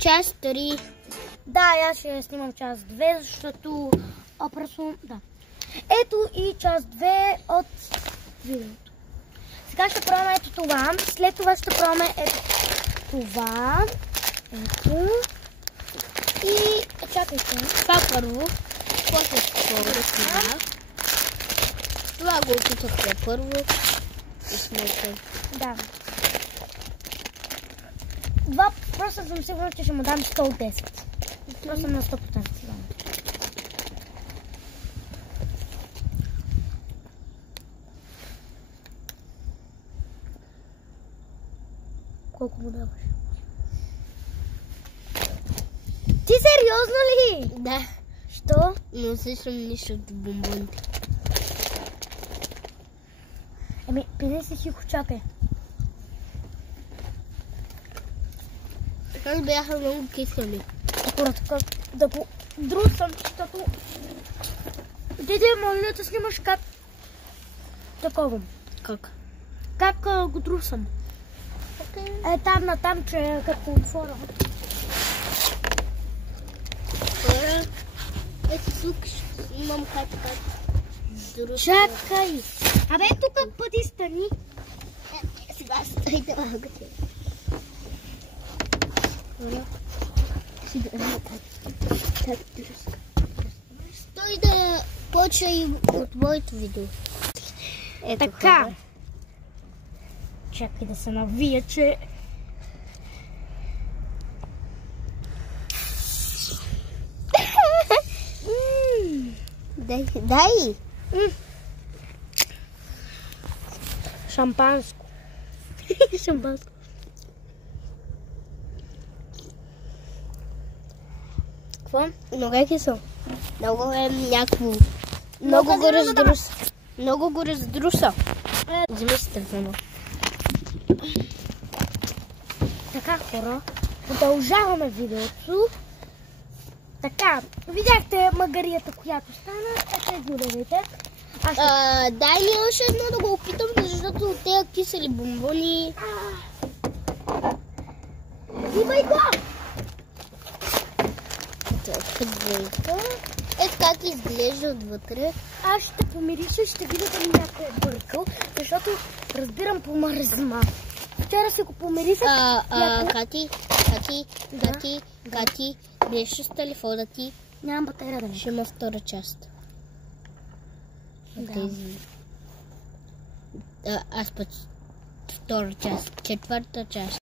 част 3. Да, аз ще снимам част 2, защото... просто... Да. Ето и част 2 от видеото. Сега ще пробваме ето това. След това ще пробваме ето това. Ето. И... чакайте. Това първо. После второ това. Това го опитахте първо. И смете. Да. Това просто съм сигурна, че ще му дам 100 от 10. Просто съм на 100% сигурна. Колко му даваш? Ти сериозно ли? Да. Що? Не усещам нищо от бомбоните. Еми, пиде си хико, чакай. Как бяха много кисели. Аккурат, да го друсам, защото... Диди, моля да снимаш как... Такова. Как? Как го друсам. Е, там натам, че е като отвора. Ето тук имам как. Чакай! Абе, тук пъти стани. Сега стой да малко. Стой да почва и от моето видео. Така. Чакай да се навия, че... Дай! Шампанско. Шампанско. Какво? Много е кисело. Много е някакво. Много го раздруса. Много го раздруса. Вземи си телефона. Така, хора, продължаваме видеото. Така, видяхте магарията, която стана. Ето гледайте. Дай ми още едно да го опитам, защото от тези кисели бомбони... Имай го! Ето как изглежда отвътре. Аз ще помириша и ще видя дали някой е бъркал, защото разбирам по мързма. Вчера си го помирисах. Кати, блеше с телефона ти. Нямам батерия да ми. Ще има втора част. Да. Тези... Аз път втора част, четвърта част.